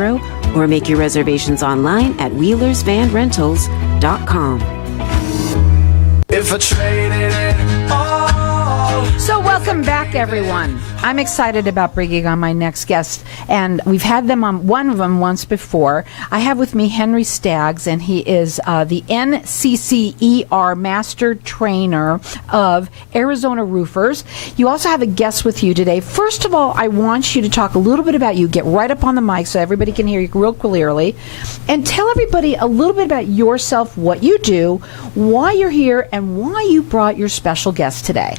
or make your reservations online at wheelersvanrentals.com. If I traded it all. So welcome back, everyone. I'm excited about bringing on my next guest, and we've had them on one of them once before. I have with me Henry Staggs, and he is the NCCER Master Trainer of Arizona Roofers. You also have a guest with you today. First of all, I want you to talk a little bit about you. Get right up on the mic so everybody can hear you real clearly, and tell everybody a little bit about yourself, what you do, why you're here, and why you brought your special guest today.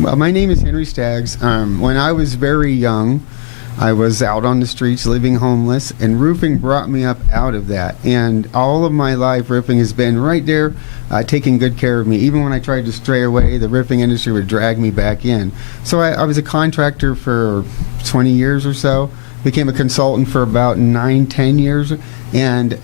Well, my name is Henry Staggs. When I was very young, I was out on the streets living homeless, and roofing brought me up out of that. And all of my life, roofing has been right there, taking good care of me. Even when I tried to stray away, the roofing industry would drag me back in. So I was a contractor for 20 years or so, became a consultant for about 9-10 years. And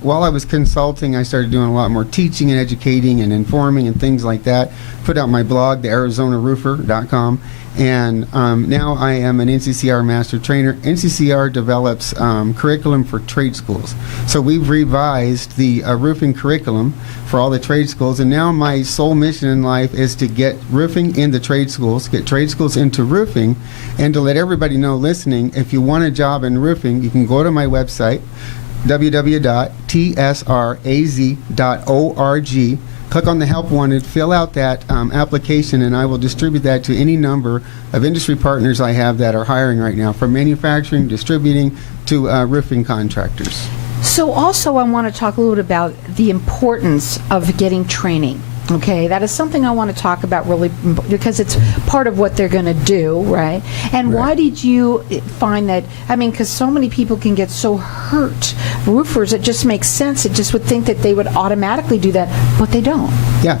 while I was consulting, I started doing a lot more teaching and educating and informing and things like that. Put out my blog, thearizonaroofer.com. And now I am an NCCER Master Trainer. NCCER develops curriculum for trade schools. So we've revised the roofing curriculum for all the trade schools. And now my sole mission in life is to get roofing in the trade schools, get trade schools into roofing, and to let everybody know listening, if you want a job in roofing, you can go to my website, www.tsraz.org. Click on the Help Wanted, fill out that application, and I will distribute that to any number of industry partners I have that are hiring right now, from manufacturing, distributing, to roofing contractors. So also I want to talk a little bit about the importance of getting training. Okay, that is something I want to talk about really, because it's part of what they're going to do, right? And why did you find that, I mean, because so many people can get so hurt. Roofers, it just makes sense. It just would think that they would automatically do that, but they don't. Yeah.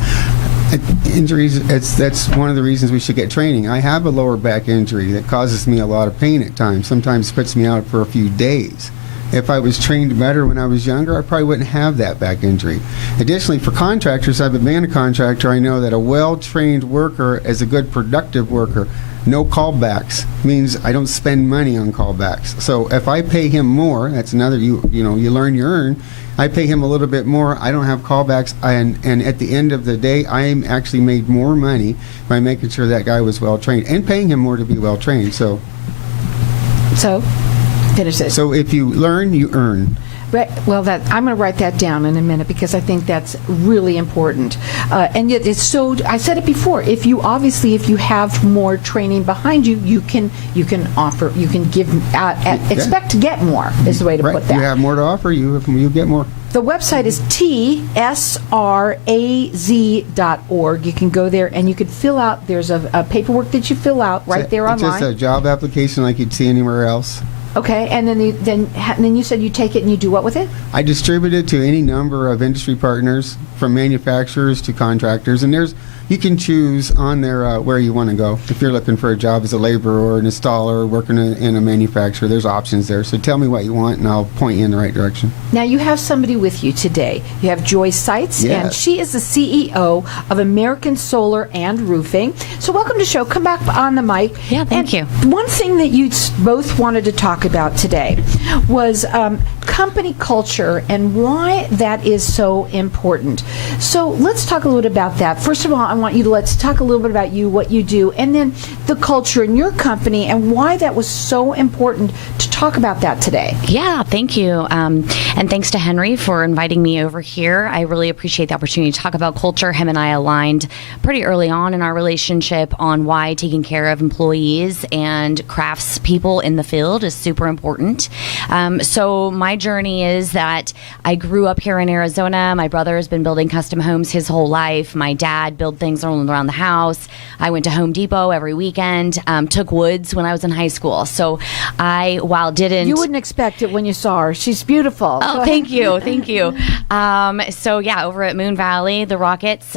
Injuries, that's one of the reasons we should get training. I have a lower back injury that causes me a lot of pain at times, sometimes puts me out for a few days. If I was trained better when I was younger, I probably wouldn't have that back injury. Additionally, for contractors, I've been a contractor. I know that a well-trained worker is a good productive worker. No callbacks means I don't spend money on callbacks. So if I pay him more, that's another, you learn, you earn. I pay him a little bit more. I don't have callbacks, and at the end of the day, I'm actually made more money by making sure that guy was well-trained and paying him more to be well-trained. So finish it. So if you learn, you earn. Right. Well, I'm going to write that down in a minute because I think that's really important. And yet it's so. I said it before. If you have more training behind you, you can offer, you can give, expect to get more. Is the way to put that. You have more to offer. You get more. The website is tsraz.org. You can go there and you can fill out. There's a paperwork that you fill out right there online. It's just a job application like you'd see anywhere else. Okay, and then you said you take it and you do what with it? I distribute it to any number of industry partners, from manufacturers to contractors, and you can choose on there where you want to go. If you're looking for a job as a laborer or an installer or working in a manufacturer, there's options there. So tell me what you want, and I'll point you in the right direction. Now, you have somebody with you today. You have Joy Seitz, and she is the CEO of American Solar and Roofing. So welcome to the show. Come back on the mic. Yeah, thank you. One thing that you both wanted to talk about today was company culture and why that is so important. So let's talk a little bit about that. First of all, let's talk a little bit about you, what you do, and then the culture in your company and why that was so important to talk about that today. Yeah, thank you. And thanks to Henry for inviting me over here. I really appreciate the opportunity to talk about culture. Him and I aligned pretty early on in our relationship on why taking care of employees and craftspeople in the field is super important. So my journey is that I grew up here in Arizona. My brother has been building custom homes his whole life. My dad built things around the house. I went to Home Depot every weekend, took woods when I was in high school. So You wouldn't expect it when you saw her. She's beautiful. Oh, thank you. Thank you. So yeah, over at Moon Valley, the Rockets.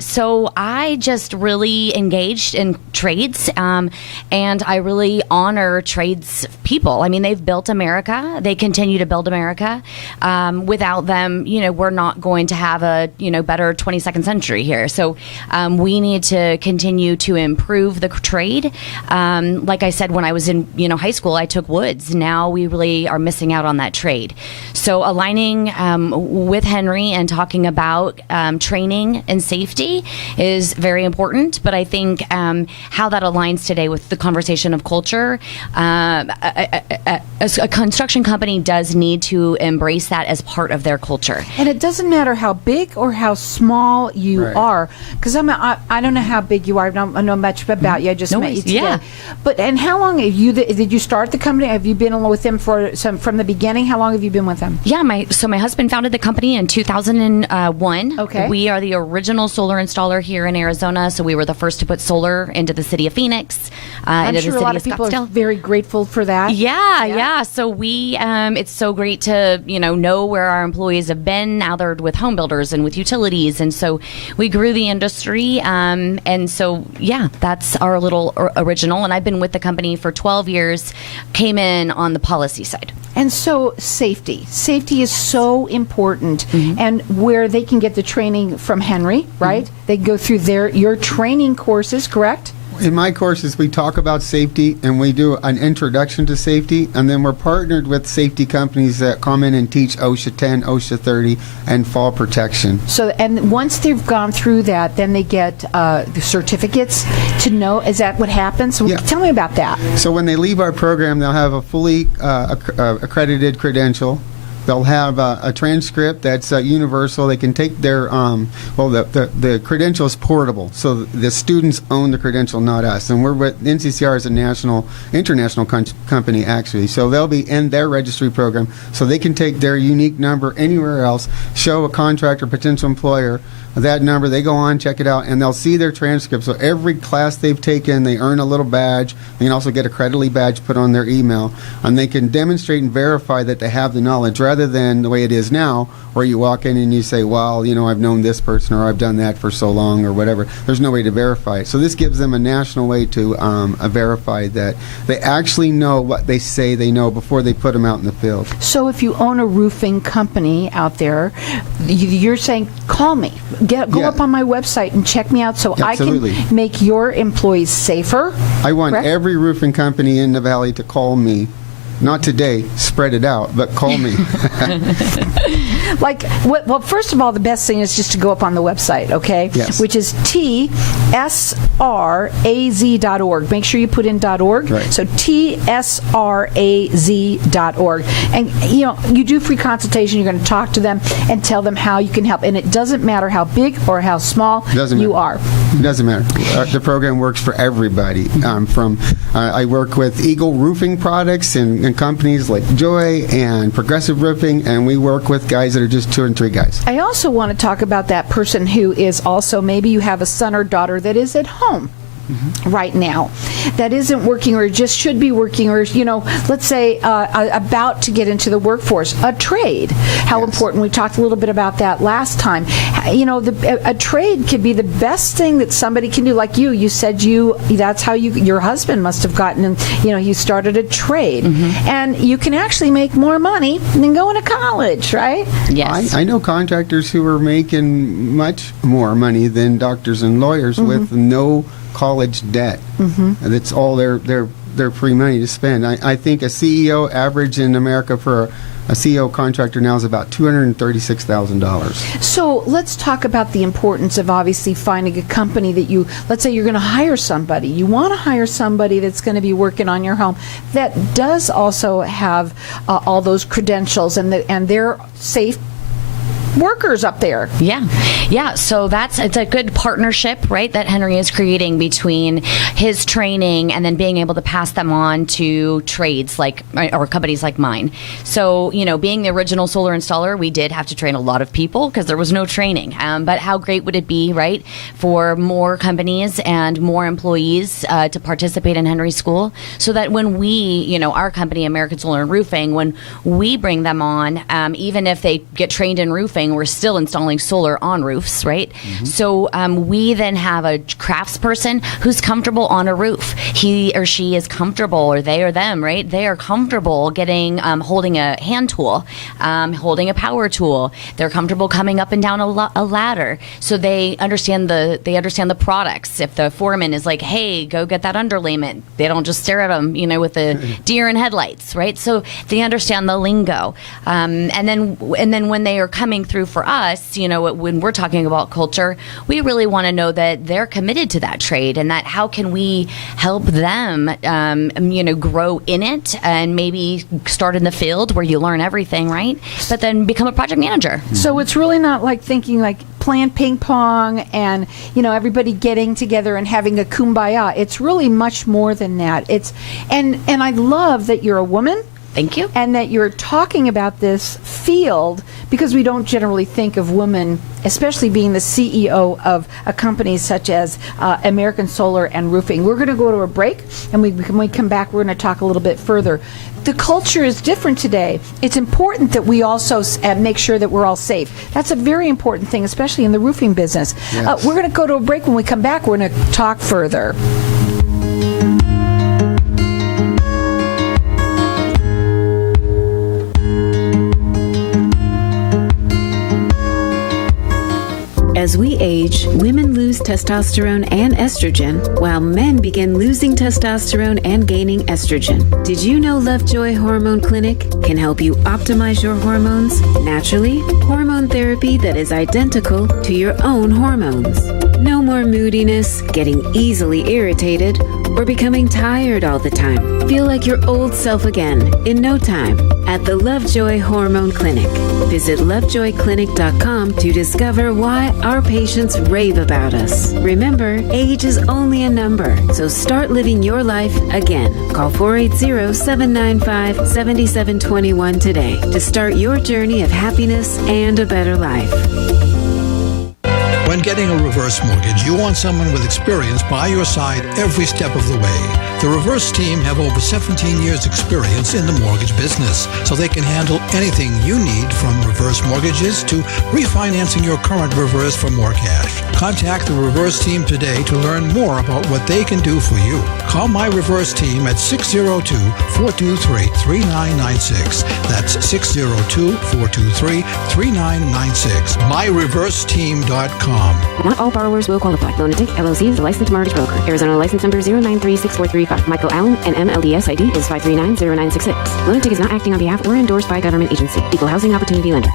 So I just really engaged in trades, and I really honor tradespeople. people. I mean, they've built America. They continue to build America. Without them, we're not going to have a, better 22nd century here. So we need to continue to improve the trade. Like I said, when I was in, high school, I took woods. Now we really are missing out on that trade. So aligning with Henry and talking about training and safety is very important. But I think how that aligns today with the conversation of culture, a construction company does need to embrace that as part of their culture. And it doesn't matter how big or how small you are, because I don't know how big you are. I don't know much about you. I just met you today. Yeah. But and how long have you? Did you start the company? Have you been with them from the beginning? How long have you been with them? Yeah, my husband founded the company in 2001. Okay. We are the original solar installer here in Arizona, so we were the first to put solar into the city of Phoenix. I'm into sure the a city lot of of people Scottsdale. are very grateful for that. Yeah. So we, it's so great to, know where our employees have been. Now they're with home builders and with utilities. And so we grew the industry. And so, that's our little original. And I've been with the company for 12 years, came in on the policy side. And so safety is so important, and where they can get the training from Henry, right? They go through your training courses, correct? In my courses, we talk about safety, and we do an introduction to safety, and then we're partnered with safety companies that come in and teach OSHA 10, OSHA 30, and fall protection. So, and once they've gone through that, then they get the certificates to know. Is that what happens? So tell me about that. So when they leave our program, they'll have a fully accredited credential. They'll have a transcript that's universal. They can take their, the credential is portable. So the students own the credential, not us. And we're with NCCER is a international company, actually. So they'll be in their registry program. So they can take their unique number anywhere else, show a contractor, potential employer, that number, they go on, check it out, and they'll see their transcript. So every class they've taken, they earn a little badge. They can also get a creditly badge put on their email, and they can demonstrate and verify that they have the knowledge, rather than the way it is now, where you walk in and you say, well, I've known this person, or I've done that for so long, or whatever. There's no way to verify it. So this gives them a national way to verify that they actually know what they say they know before they put them out in the field. So if you own a roofing company out there, you're saying, call me. Go up on my website and check me out so Absolutely. I can make your employees safer. I want correct? every roofing company in the valley to call me. Not today, spread it out, but call me. Well, first of all, the best thing is just to go up on the website, okay? Yes. Which is tsraz.org. Make sure you put in .org. Right. So tsraz.org. And, you do free consultation. You're going to talk to them and tell them how you can help. And it doesn't matter how big or how small you are. It doesn't matter. The program works for everybody. I work with Eagle Roofing Products and companies like Joy and Progressive Roofing, and we work with guys that are just 2 and 3 guys. I also want to talk about that person who is also, maybe you have a son or daughter that is at home right now that isn't working, or just should be working, or let's say about to get into the workforce, a trade. How important, we talked a little bit about that last time. A trade could be the best thing that somebody can do. Like you said that's how your husband must have gotten, and you started a trade, and you can actually make more money than going to college, right? Yes. I know contractors who are making much more money than doctors and lawyers with no college debt. That's all their free money to spend. I think a CEO average in America for a CEO contractor now is about $236,000. So let's talk about the importance of obviously finding a company that let's say you're going to hire somebody. You want to hire somebody that's going to be working on your home that does also have all those credentials and they're safe workers up there. Yeah. So it's a good partnership, right, that Henry is creating between his training and then being able to pass them on to trades or companies like mine. So, being the original solar installer, we did have to train a lot of people because there was no training. But how great would it be, right, for more companies and more employees to participate in Henry's school, so that when we, our company, American Solar and Roofing, when we bring them on, even if they get trained in roofing, roofing, we're still installing solar on roofs, right? So we then have a craftsperson who's comfortable on a roof. He or she is comfortable, or they or them, right? They are comfortable getting, holding a hand tool, holding a power tool. They're comfortable coming up and down a ladder. So they understand the products. If the foreman is like, hey, go get that underlayment, they don't just stare at them, with the deer in headlights, right? So they understand the lingo. And then when they are coming through for us, when we're talking about culture, we really want to know that they're committed to that trade, and that how can we help them, grow in it, and maybe start in the field where you learn everything, right? But then become a project manager. So it's really not like thinking like plant ping pong and, everybody getting together and having a kumbaya. It's really much more than that. And I love that you're a woman. Thank you. And that you're talking about this field, because we don't generally think of women, especially being the CEO of a company such as American Solar and Roofing. We're going to go to a break, and when we come back, we're going to talk a little bit further. The culture is different today. It's important that we also make sure that we're all safe. That's a very important thing, especially in the roofing business. Yes. We're going to go to a break. When we come back, we're going to talk further. As we age, women lose testosterone and estrogen, while men begin losing testosterone and gaining estrogen. Did you know Lovejoy Hormone Clinic can help you optimize your hormones naturally? Hormone therapy that is identical to your own hormones. No more moodiness, getting easily irritated, or becoming tired all the time. Feel like your old self again in no time at the Lovejoy Hormone Clinic. Visit lovejoyclinic.com to discover why our patients rave about us. Remember, age is only a number, so start living your life again. Call 480-795-7721 today to start your journey of happiness and a better life. When getting a reverse mortgage, you want someone with experience by your side every step of the way. The Reverse team have over 17 years experience in the mortgage business, so they can handle anything you need, from reverse mortgages to refinancing your current reverse for more cash. Contact the Reverse team today to learn more about what they can do for you. Call my Reverse team at 602-423-3996. That's 602-423-3996. MyReverseTeam.com. Not all borrowers will qualify. Lonatic LLC is a licensed mortgage broker. Arizona license number 0936435. Michael Allen, and MLDS ID is 5390966. Lonatic is not acting on behalf or endorsed by a government agency. Equal housing opportunity lender.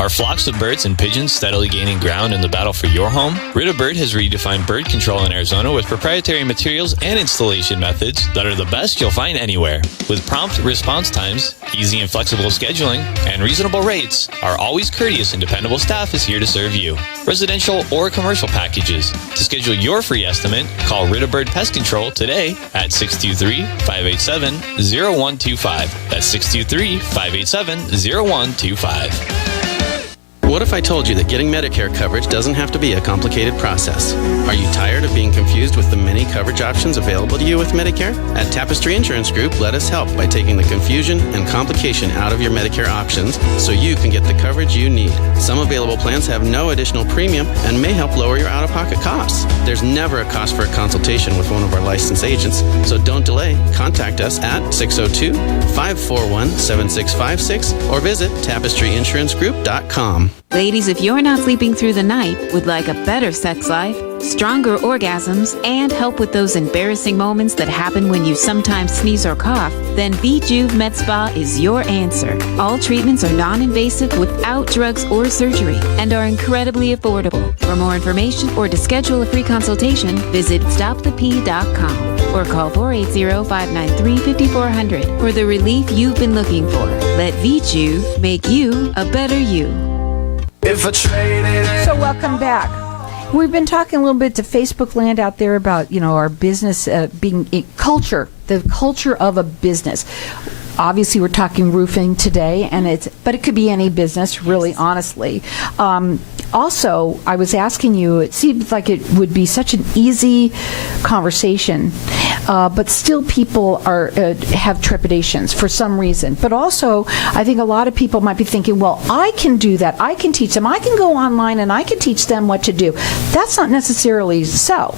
Are flocks of birds and pigeons steadily gaining ground in the battle for your home? Rid-A-Bird has redefined bird control in Arizona with proprietary materials and installation methods that are the best you'll find anywhere. With prompt response times, easy and flexible scheduling, and reasonable rates, our always courteous and dependable staff is here to serve you. Residential or commercial packages. To schedule your free estimate, call Rid-A-Bird Pest Control today at 623-587-0125. That's 623-587-0125. What if I told you that getting Medicare coverage doesn't have to be a complicated process? Are you tired of being confused with the many coverage options available to you with Medicare? At Tapestry Insurance Group, let us help by taking the confusion and complication out of your Medicare options so you can get the coverage you need. Some available plans have no additional premium and may help lower your out-of-pocket costs. There's never a cost for a consultation with one of our licensed agents, so don't delay. Contact us at 602-541-7656 or visit tapestryinsurancegroup.com. Ladies, if you're not sleeping through the night, would like a better sex life, stronger orgasms, and help with those embarrassing moments that happen when you sometimes sneeze or cough, then VJuve Med Spa is your answer. All treatments are non-invasive without drugs or surgery and are incredibly affordable. For more information or to schedule a free consultation, visit stopthep.com or call 480-593-5400 for the relief you've been looking for. Let VJuve make you a better you. So welcome back. We've been talking a little bit to Facebook land out there about, our business being culture, the culture of a business. Obviously, we're talking roofing today, but it could be any business, really, honestly. also, I was asking you, it seems like it would be such an easy conversation, but still people are have trepidations for some reason. But also, I think a lot of people might be thinking, well, I can do that. I can teach them. I can go online and I can teach them what to do. That's not necessarily so.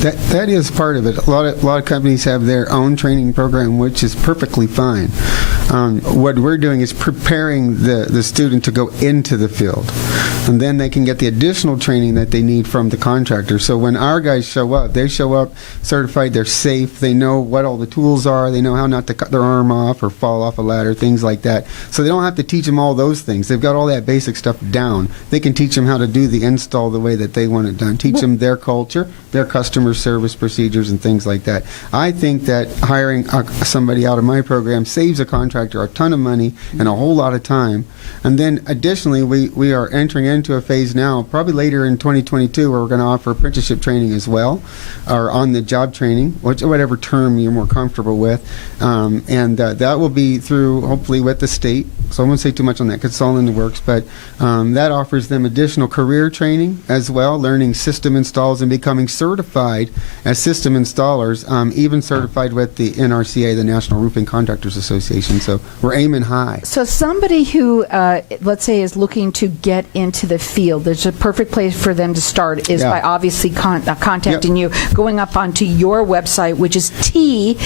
That is part of it. A lot of companies have their own training program, which is perfectly fine. What we're doing is preparing the student to go into the field, and then they can get the additional training that they need from the contractor. So when our guys show up, they show up certified, they're safe, they know what all the tools are, they know how not to cut their arm off or fall off a ladder, things like that. So they don't have to teach them all those things. They've got all that basic stuff down. They can teach them how to do the install the way that they want it done. Teach them their culture, their customer service procedures, and things like that. I think that hiring somebody out of my program saves a contractor a ton of money and a whole lot of time. And then additionally, we are entering into a phase now, probably later in 2022, where we're going to offer apprenticeship training as well, or on-the-job training, whatever term you're more comfortable with. And that will be through, hopefully, with the state. So I won't say too much on that because it's all in the works. But that offers them additional career training as well, learning system installs and becoming certified as system installers, even certified with the NRCA, the National Roofing Contractors Association. So we're aiming high. So somebody who, let's say, is looking to get into the field, there's a perfect place for them to start is by obviously contacting you, going up onto your website, which is tsraz.org.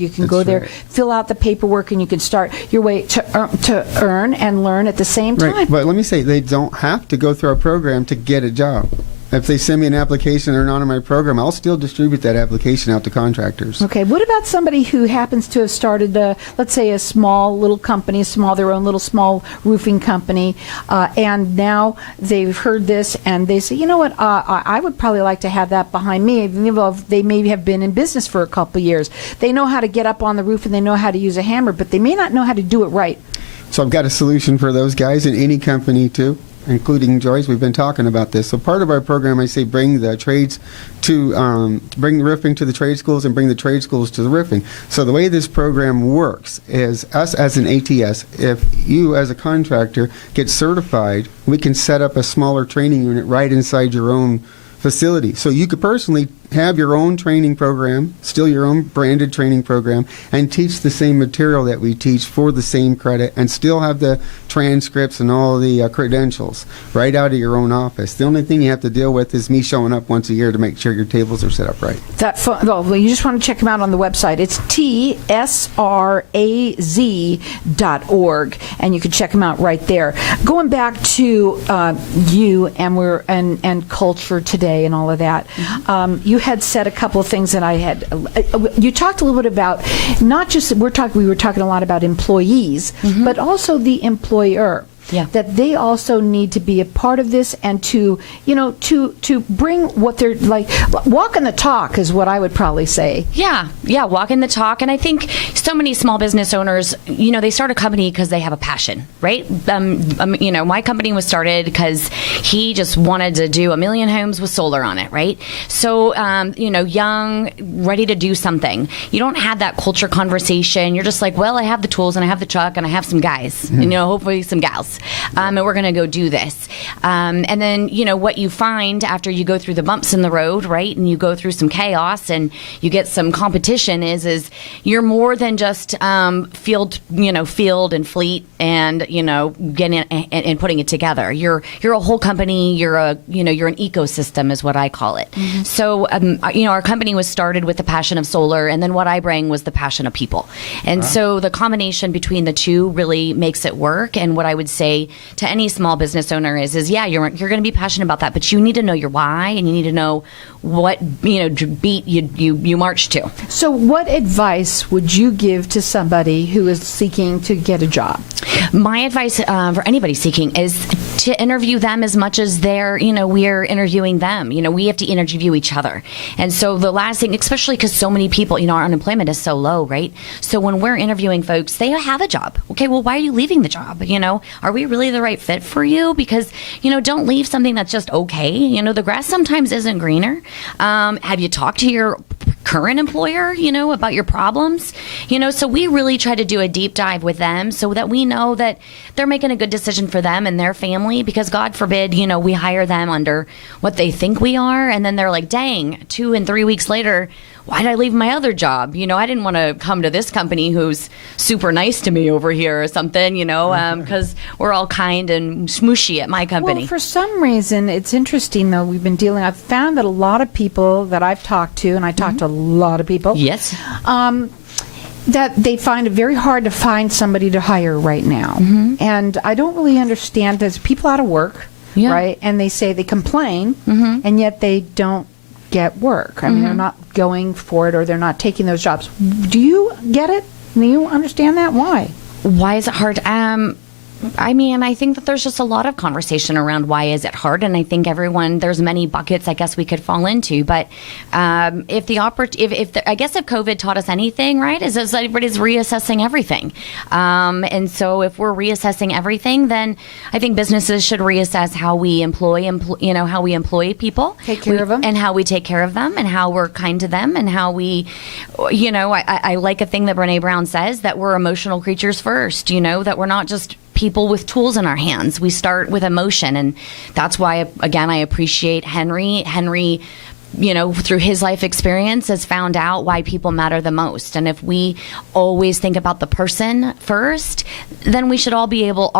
You can go there, fill out the paperwork, and you can start your way to earn and learn at the same time. Right, but let me say, they don't have to go through our program to get a job. If they send me an application or not on my program, I'll still distribute that application out to contractors. Okay. What about somebody who happens to have started, let's say, a small little company, their own little small roofing company, and now they've heard this and they say, you know what, I would probably like to have that behind me. They may have been in business for a couple of years. They know how to get up on the roof and they know how to use a hammer, but they may not know how to do it right. So I've got a solution for those guys in any company too, including Joyce. We've been talking about this. So part of our program, I say, bring the trades to bring the roofing to the trade schools and bring the trade schools to the roofing. So the way this program works is us as an ATS, if you as a contractor get certified, we can set up a smaller training unit right inside your own facility. So you could personally have your own training program, still your own branded training program, and teach the same material that we teach for the same credit and still have the transcripts and all the credentials right out of your own office. The only thing you have to deal with is me showing up once a year to make sure your tables are set up right. Well, you just want to check them out on the website. It's tsraz.org, and you can check them out right there. Going back to you and culture today and all of that, you had said a couple of things that I had. You talked a little bit about not just we were talking a lot about employees, but also the employer. Yeah. That they also need to be a part of this and to bring what they're like, walking the talk is what I would probably say. Yeah, walking the talk. And I think so many small business owners, they start a company because they have a passion, right? My company was started because he just wanted to do 1 million homes with solar on it, right? So, young, ready to do something. You don't have that culture conversation. You're just like, well, I have the tools and I have the truck and I have some guys, and hopefully some gals. And we're going to go do this. And then, what you find after you go through the bumps in the road, right, and you go through some chaos and you get some competition is you're more than just field and fleet and, getting it and putting it together. You're a whole company. You're an ecosystem is what I call it. Mm-hmm. So, our company was started with the passion of solar, and then what I bring was the passion of people. And so the combination between the two really makes it work. And what I would say to any small business owner is you're going to be passionate about that, but you need to know your why and you need to know what beat you march to. So what advice would you give to somebody who is seeking to get a job? My advice for anybody seeking is to interview them as much as we're interviewing them. We have to interview each other. And so the last thing, especially because so many people, our unemployment is so low, right? So when we're interviewing folks, they have a job. Okay, well, why are you leaving the job? Are we really the right fit for you? Because, don't leave something that's just okay. The grass sometimes isn't greener. Have you talked to your current employer, about your problems, so we really try to do a deep dive with them so that we know that they're making a good decision for them and their family, because God forbid, we hire them under what they think we are. And then they're like, dang, 2 and 3 weeks later, why did I leave my other job? I didn't want to come to this company who's super nice to me over here or something, because we're all kind and smooshy at my company. Well, for some reason, it's interesting, though, I've found that a lot of people that I've talked to, and I talked to a lot of people. Yes. That they find it very hard to find somebody to hire right now. And I don't really understand. There's people out of work, right? And they say they complain, and yet they don't get work. I mean, they're not going for it, or they're not taking those jobs. Do you get it? Do you understand that? Why? Why is it hard? I think that there's just a lot of conversation around why is it hard, and I think there's many buckets I guess we could fall into. But if COVID taught us anything, right, is everybody's reassessing everything, and so if we're reassessing everything, then I think businesses should reassess how we employ people, take care of them, and how we take care of them, and how we're kind to them, and how we, I like a thing that Brene Brown says, that we're emotional creatures first. That we're not just people with tools in our hands. We start with emotion, and that's why, again, I appreciate Henry. Henry, through his life experience, has found out why people matter the most. And if we always think about the person first, then we should all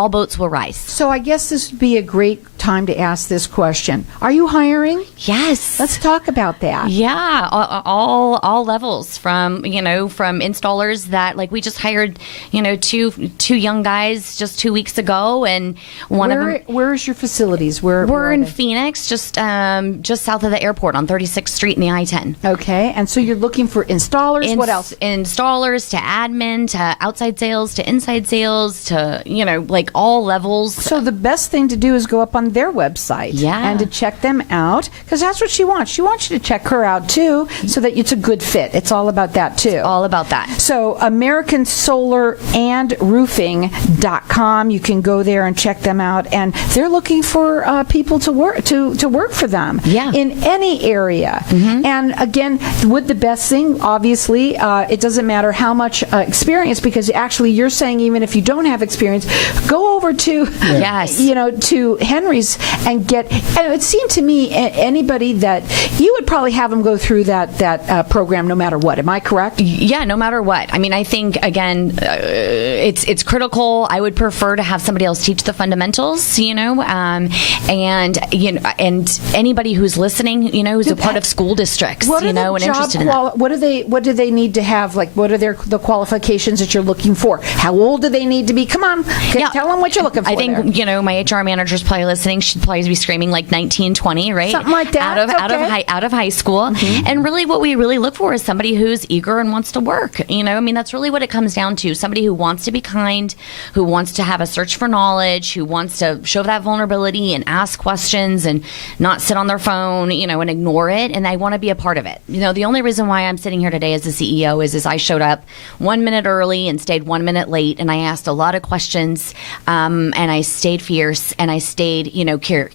boats will rise. So I guess this would be a great time to ask this question. Are you hiring? Yes. Let's talk about that. Yeah, all levels, from installers that, like, we just hired, two young guys just 2 weeks ago, and Where is your facilities? We're in Phoenix, just south of the airport on 36th Street in the I-10. Okay, and so you're looking for installers. What else? Installers to admin to outside sales to inside sales to all levels. So the best thing to do is go up on their website and to check them out, because that's what she wants. She wants you to check her out too, so that it's a good fit. It's all about that too. All about that. So AmericanSolarAndRoofing.com. You can go there and check them out, and they're looking for people to work for them in any area. And again, with the best thing, obviously, it doesn't matter how much experience, because actually you're saying even if you don't have experience, go over to to Henry's and get. And it seemed to me anybody that you would probably have them go through that program no matter what. Am I correct? Yeah, no matter what. I mean, I think again, it's critical. I would prefer to have somebody else teach the fundamentals, and anybody who's listening, who's a part of school districts, and interested in that. What do they need to have? Like, what are the qualifications that you're looking for? How old do they need to be? Come on, tell them what you're looking for. I think my HR manager's probably listening. She'd probably be screaming like 19, 20, right? Something like that. Out of high school. And really, what we really look for is somebody who's eager and wants to work. That's really what it comes down to. Somebody who wants to be kind, who wants to have a search for knowledge, who wants to show that vulnerability and ask questions and not sit on their phone, and ignore it. And I want to be a part of it. The only reason why I'm sitting here today as the CEO is I showed up 1 minute early and stayed 1 minute late, and I asked a lot of questions, and I stayed fierce, and I stayed,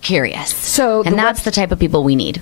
curious. That's the type of people we need.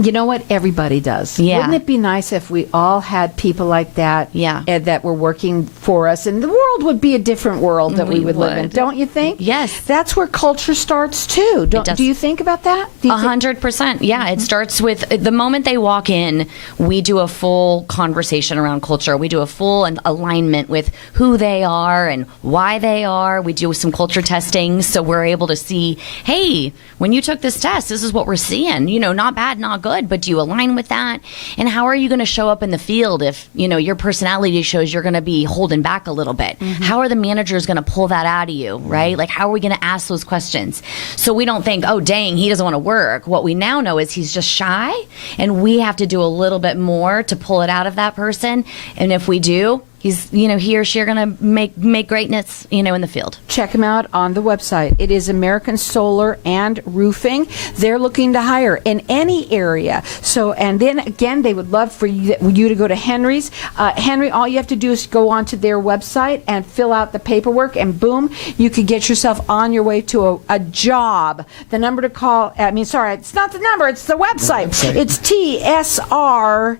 You know what? Everybody does. Yeah. Wouldn't it be nice if we all had people like that? Yeah. That were working for us, and the world would be a different world that we would live in. Don't you think? Yes. That's where culture starts too. Do you think about that? 100%. Yeah. It starts with the moment they walk in. We do a full conversation around culture. We do a full alignment with who they are and why they are. We do some culture testing, so we're able to see, hey, when you took this test, this is what we're seeing. Not bad, not good, but do you align with that? And how are you going to show up in the field if your personality shows you're going to be holding back a little bit? How are the managers going to pull that out of you, right? Like, how are we going to ask those questions? So we don't think, oh dang, he doesn't want to work. What we now know is he's just shy, and we have to do a little bit more to pull it out of that person. And if we do, he's, he or she are going to make greatness, in the field. Check them out on the website. It is American Solar and Roofing. They're looking to hire in any area. So, and then again, they would love for you to go to Henry's. Henry, all you have to do is go onto their website and fill out the paperwork, and boom, you could get yourself on your way to a job. The number to call, it's not the number, it's the website. It's TSRAZ.com.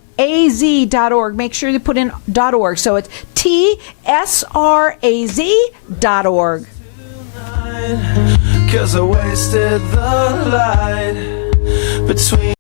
tsraz.org. Make sure you put in .org. So it's tsraz.org. 'Cause I wasted the light between